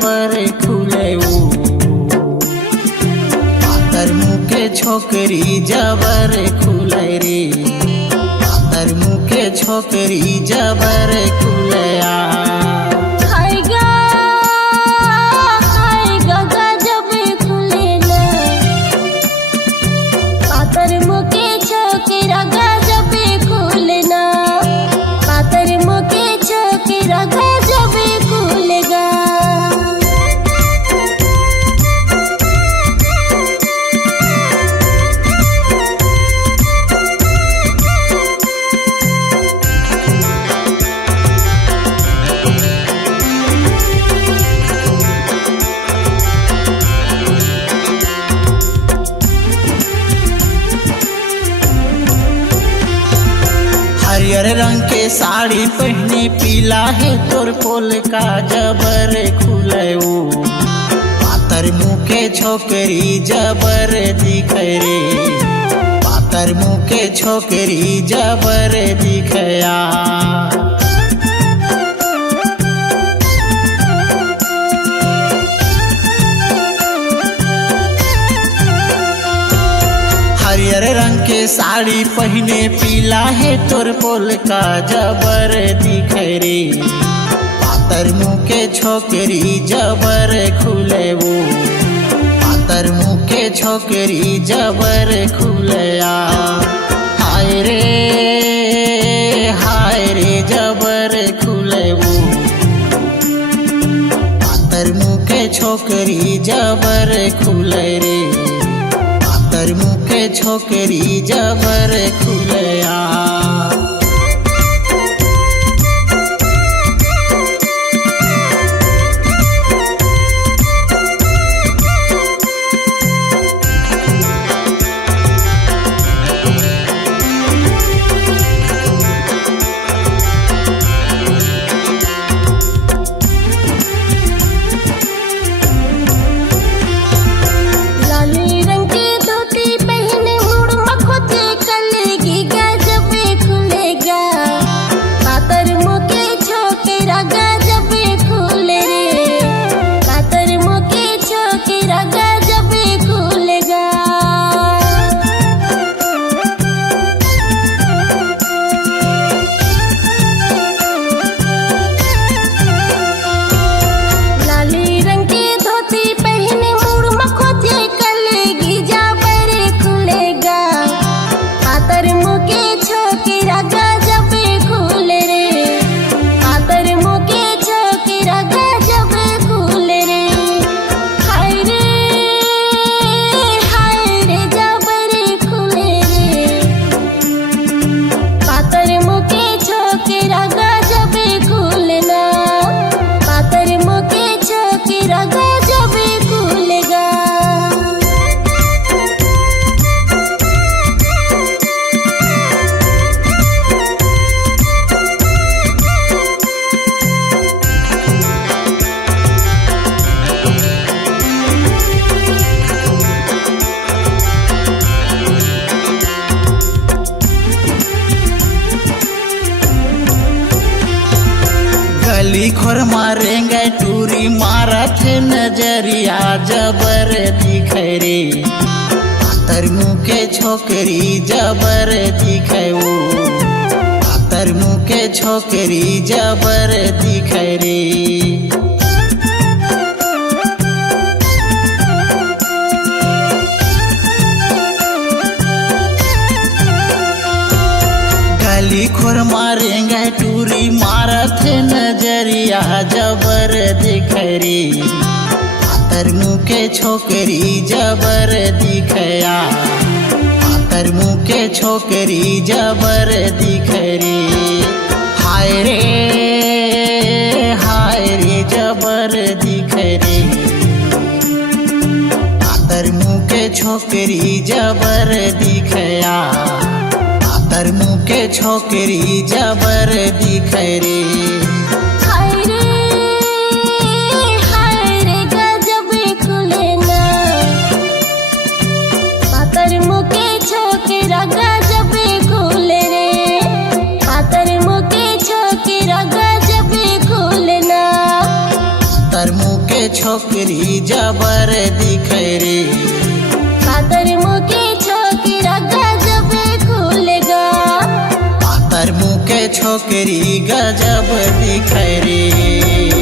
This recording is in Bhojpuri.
जबर खुले पातर मुके छोकरी जबर खुले रे पातर मुके छोकरी जबर खुले हरियर रंग के साड़ी पहने पीला है तोर पोल का जबर खुले पातर मुके छोकरी जबर दिखे रे पातर मुके छोकरी जबर दिखया हरियर रंग के साड़ी पहने पीला है तोर पोल का जबर दिखे रे पातर मुके छोकरी जबर खुले पातर मुके छोकरी जबर खुलया हाय रे जबर खुले पातर मुके छोकरी जबर खुले रे पातर मुके छोकरी जबर खुलया गली खोर मारेंगे टूरी मारा थे नजरिया जबर दिखे रे पातर मुके छोकरी जबर दिखे पातर मुके छोकरी जबर दिखे रे गली खोर मारेंगे टूरी मारत नजरिया जबर दिखे रे पातर मुके छोकरी जबर दिखया पातर मुके छोकरी जबर दिखे रे हाय रे जबर दिखे रे पातर मुके छोकरी जबर दिखया पातर मुके छोकरी जबर दिखे रे हाय रे गजब खुले ना पातर मुके छोकरा गजब खुले रे पातर मुके छोकरा गजब खुले ना पातर मुके छोकरी जबर दिखे रे। पातर मुँह के छोकरा गजब खुलेगा। पातर मुँह के छोकरी गजब दिखे रे।